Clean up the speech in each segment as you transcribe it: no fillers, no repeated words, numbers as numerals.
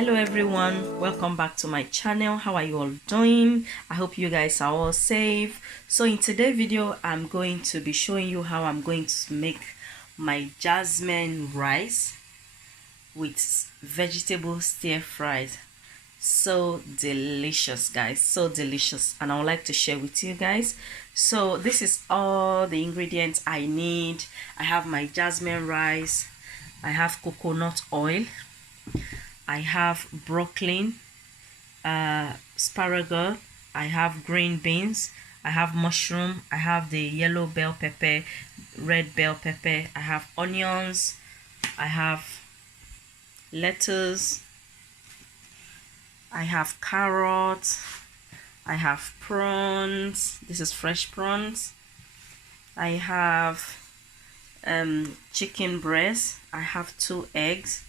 Hello everyone, welcome back to my channel. How are you all doing? I hope you guys are all safe. So in today's video I'm going to be showing you how I'm going to make my jasmine rice with vegetable stir fried. So delicious, guys, so delicious, and I would like to share with you guys. So this is all the ingredients I need. I have my jasmine rice, I have coconut oil, I have broccoli, asparagus, I have green beans, I have mushroom, I have the yellow bell pepper, red bell pepper, I have onions, I have lettuce, I have carrots, I have prawns. This is fresh prawns. I have chicken breast. I have 2 eggs.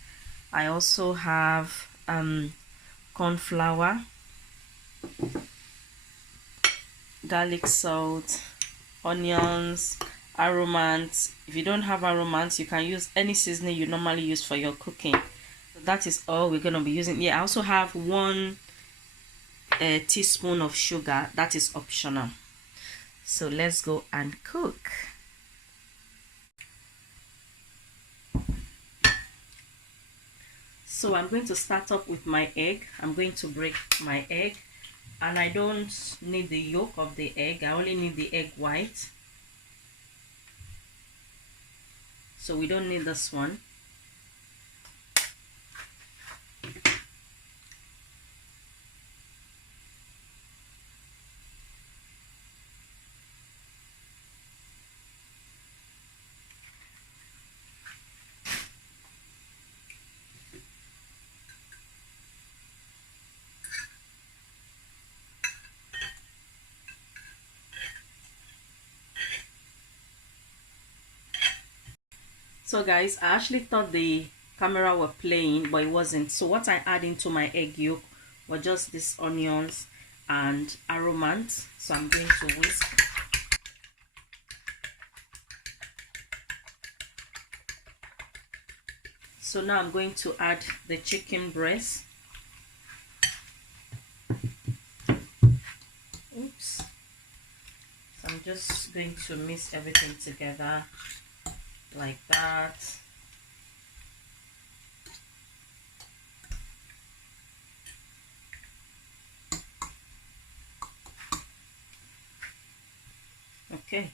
I also have corn flour, garlic salt, onions, Aromat. If you don't have Aromat, you can use any seasoning you normally use for your cooking. So that is all we're gonna be using. Yeah, I also have 1 teaspoon of sugar. That is optional. So let's go and cook. So I'm going to start up with my egg. I'm going to break my egg, and I don't need the yolk of the egg. I only need the egg white. So we don't need this one. So guys, I actually thought the camera were playing, but it wasn't. So what I add into my egg yolk were just these onions and Aromat. So I'm going to whisk. So now I'm going to add the chicken breast. Oops. So I'm just going to mix everything together like that. Okay,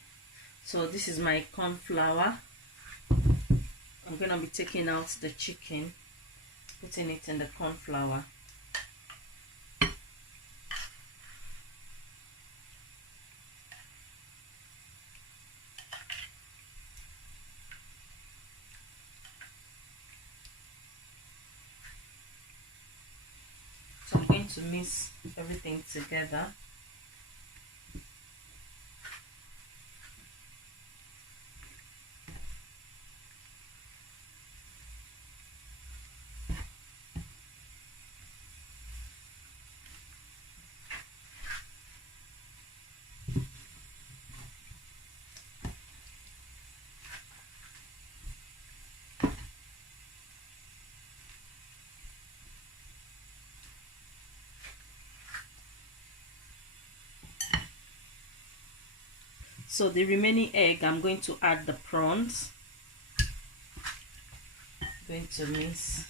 so this is my corn flour. I'm gonna be taking out the chicken, putting it in the corn flour. So I'm going to mix everything together. So the remaining egg, I'm going to add the prawns. I'm going to mix.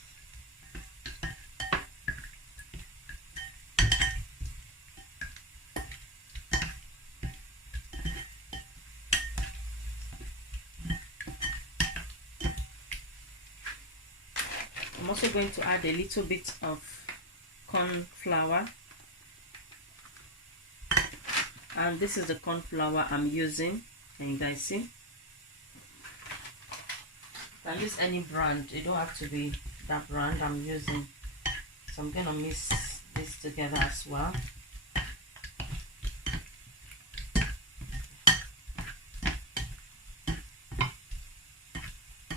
I'm also going to add a little bit of corn flour. And this is the corn flour I'm using. Can you guys see? You can use any brand. You don't have to be that brand I'm using. So I'm gonna mix this together as well.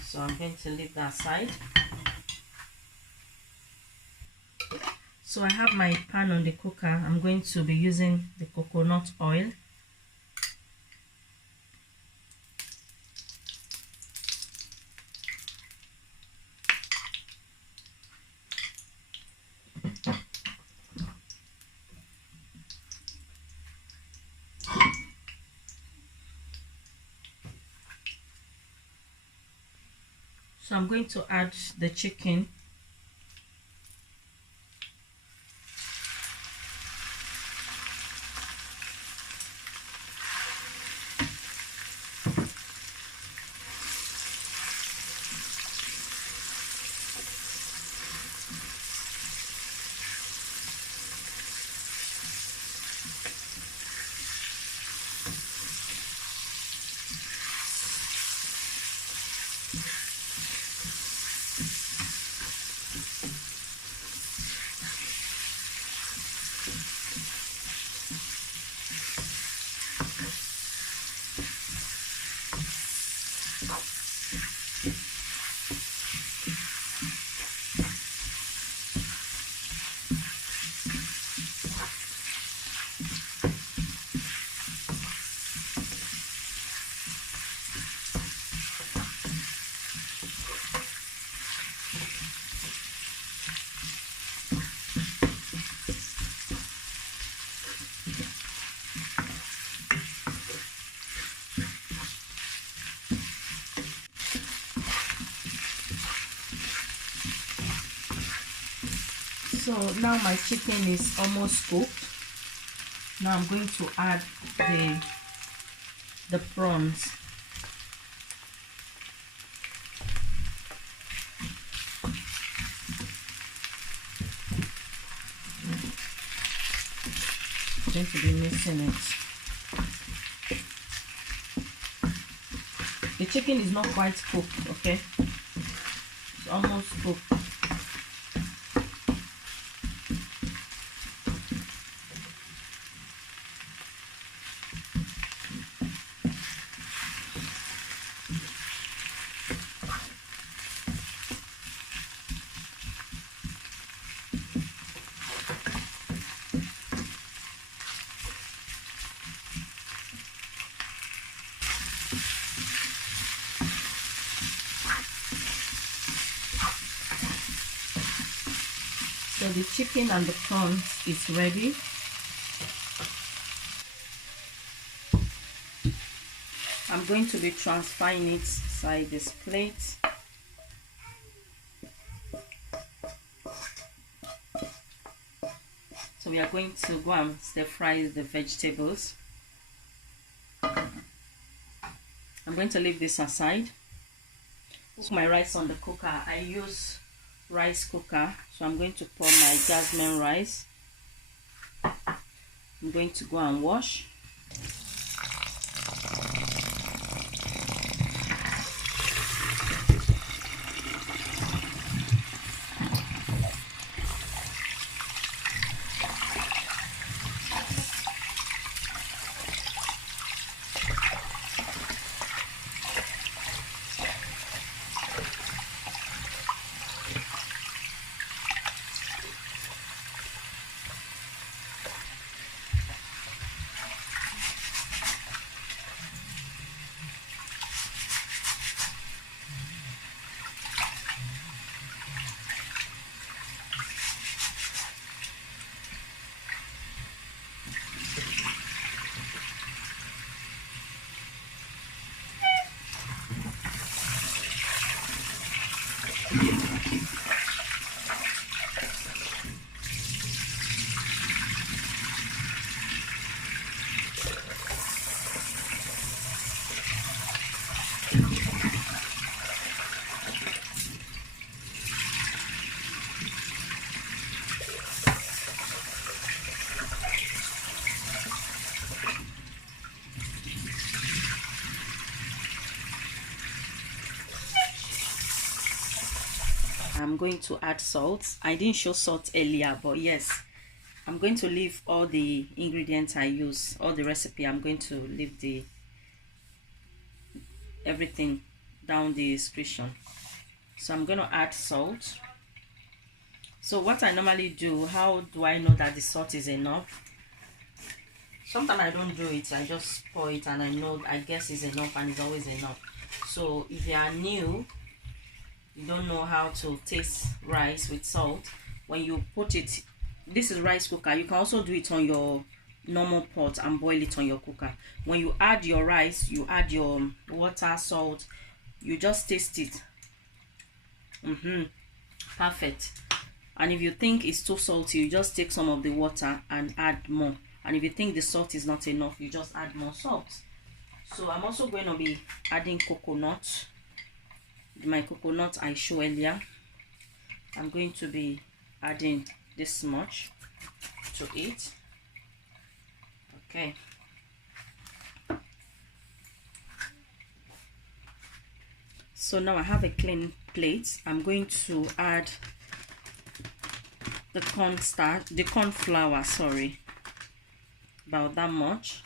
So I'm going to leave that aside. So I have my pan on the cooker. I'm going to be using the coconut oil. So I'm going to add the chicken. So now my chicken is almost cooked. Now I'm going to add the prawns. I'm going to be mixing it. The chicken is not quite cooked, okay? It's almost cooked. So the chicken and the prawns is ready. I'm going to be transferring it inside this plate. So we are going to go and stir fry the vegetables. I'm going to leave this aside. Cook my rice on the cooker. I use rice cooker, so I'm going to pour my jasmine rice. I'm going to go and wash. I'm going to add salt. I didn't show salt earlier, but yes, I'm going to leave all the ingredients I use, all the recipe. I'm going to leave everything down the description. So I'm going to add salt. So what I normally do, how do I know that the salt is enough? Sometimes I don't do it, I just pour it and I guess it's enough, and it's always enough. So if you are new, you don't know how to taste rice with salt, when you put it, this is rice cooker, you can also do it on your normal pot and boil it on your cooker. When you add your rice, you add your water, salt, you just taste it. Perfect. And if you think it's too salty, you just take some of the water and add more. And if you think the salt is not enough, you just add more salt. So I'm also going to be adding coconut. My coconut I showed earlier. I'm going to be adding this much to it. Okay. So now I have a clean plate. I'm going to add the corn flour, sorry, about that much.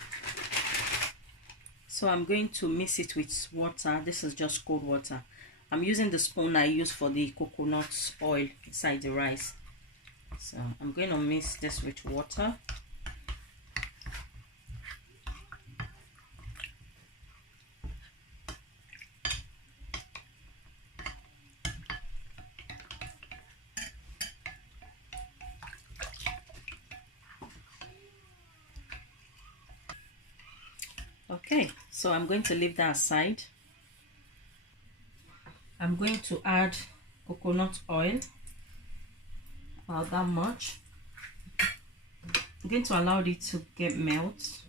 So I'm going to mix it with water. This is just cold water. I'm using the spoon I use for the coconut oil inside the rice. So I'm going to mix this with water. Okay, so I'm going to leave that aside. I'm going to add coconut oil, about that much. I'm going to allow it to get melt.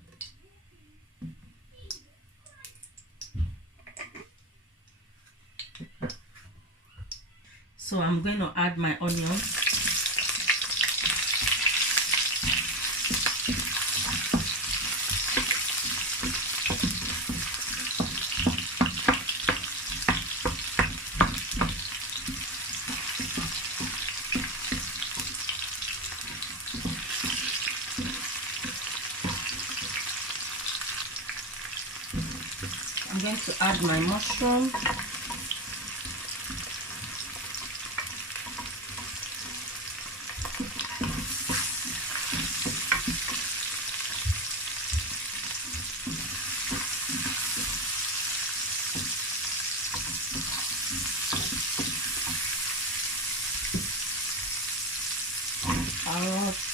So I'm going to add my onions. I'm going to add my mushroom. Carrots.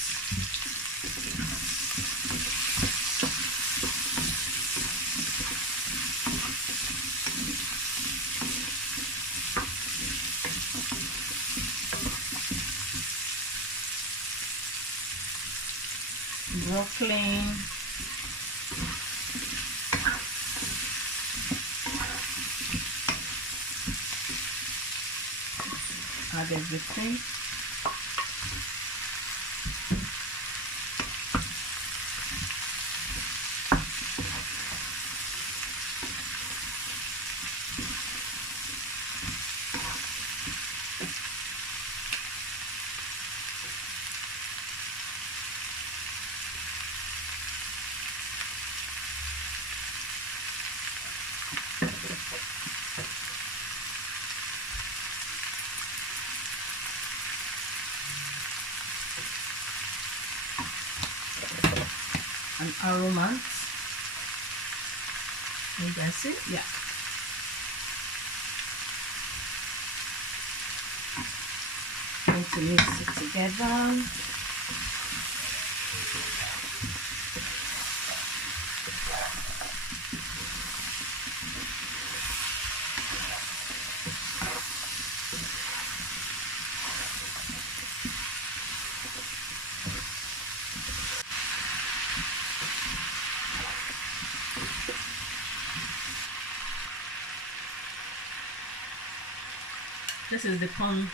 Broccoli, add everything. An Aromat. You guys see? Yeah. Going to mix it together. This is the corn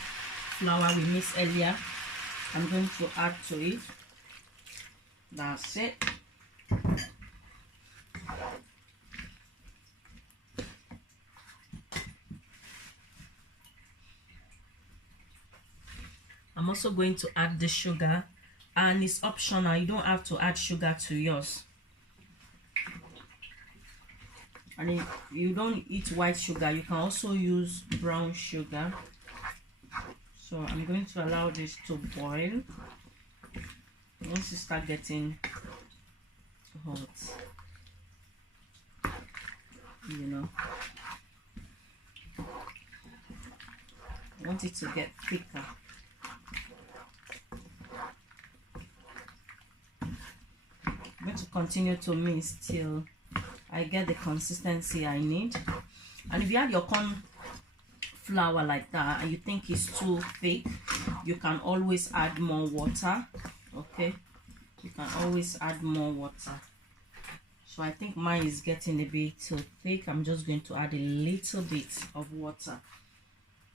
flour we mixed earlier. I'm going to add to it. That's it. I'm also going to add the sugar, and it's optional. You don't have to add sugar to yours. And if you don't eat white sugar, you can also use brown sugar. So I'm going to allow this to boil. Once it starts getting hot, you know, I want it to get thicker. I'm going to continue to mix till I get the consistency I need. And if you add your corn flour like that and you think it's too thick, you can always add more water. Okay, you can always add more water. So I think mine is getting a bit too thick. I'm just going to add a little bit of water.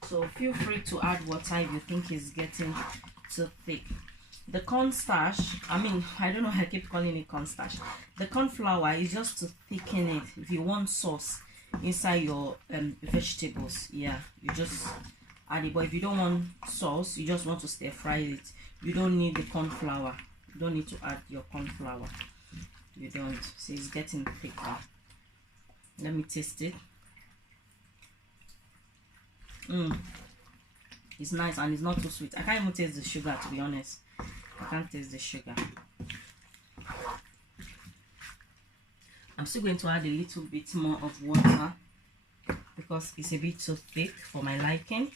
So feel free to add water if you think it's getting too thick. The cornstarch, I don't know, I keep calling it cornstarch. The corn flour is just to thicken it. If you want sauce inside your vegetables, yeah, you just add it. But if you don't want sauce, you just want to stir fry it, you don't need the corn flour. You don't need to add your corn flour. You don't. See, it's getting thicker. Let me taste it. It's nice and it's not too sweet. I can't even taste the sugar, to be honest. I can't taste the sugar. I'm still going to add a little bit more of water because it's a bit too thick for my liking.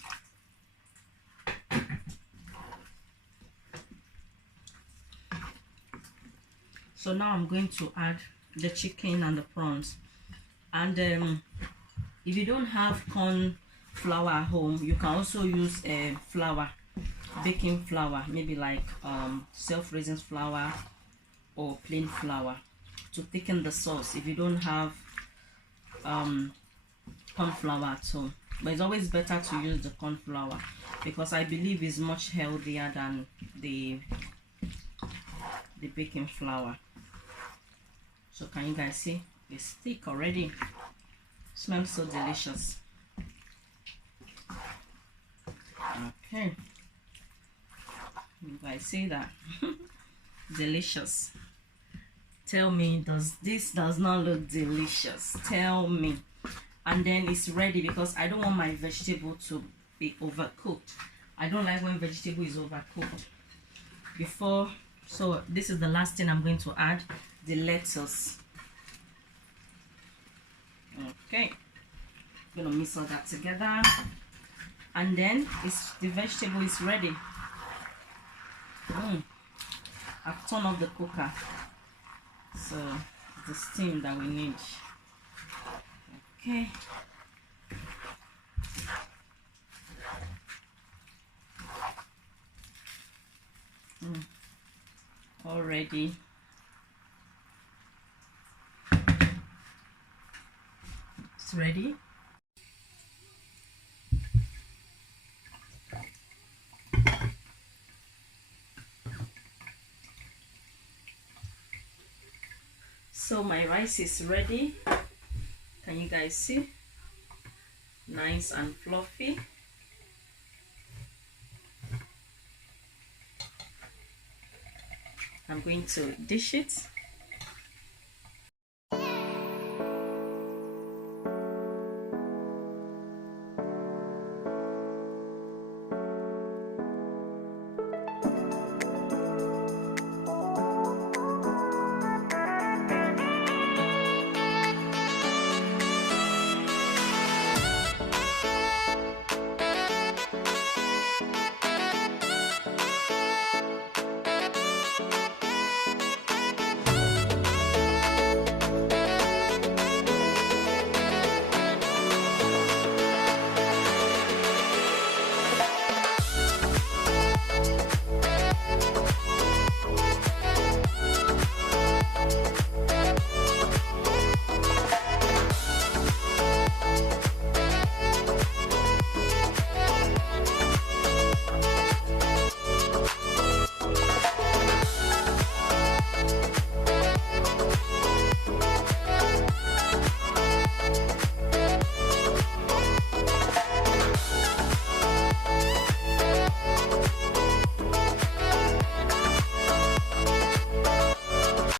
So now I'm going to add the chicken and the prawns. And if you don't have corn flour at home, you can also use flour, baking flour, maybe like self-raising flour or plain flour to thicken the sauce if you don't have corn flour at home. But it's always better to use the corn flour because I believe it's much healthier than the baking flour. So can you guys see? It's thick already. Smells so delicious. Okay, you guys see that? Delicious. Tell me, this does not look delicious? Tell me. And then it's ready because I don't want my vegetable to be overcooked. I don't like when vegetable is overcooked. So this is the last thing I'm going to add, the lettuce. Okay, I'm gonna mix all that together, and then the vegetable is ready. I've turned off the cooker, so the steam that we need. Okay. All ready. It's ready. So my rice is ready. Can you guys see? Nice and fluffy. I'm going to dish it.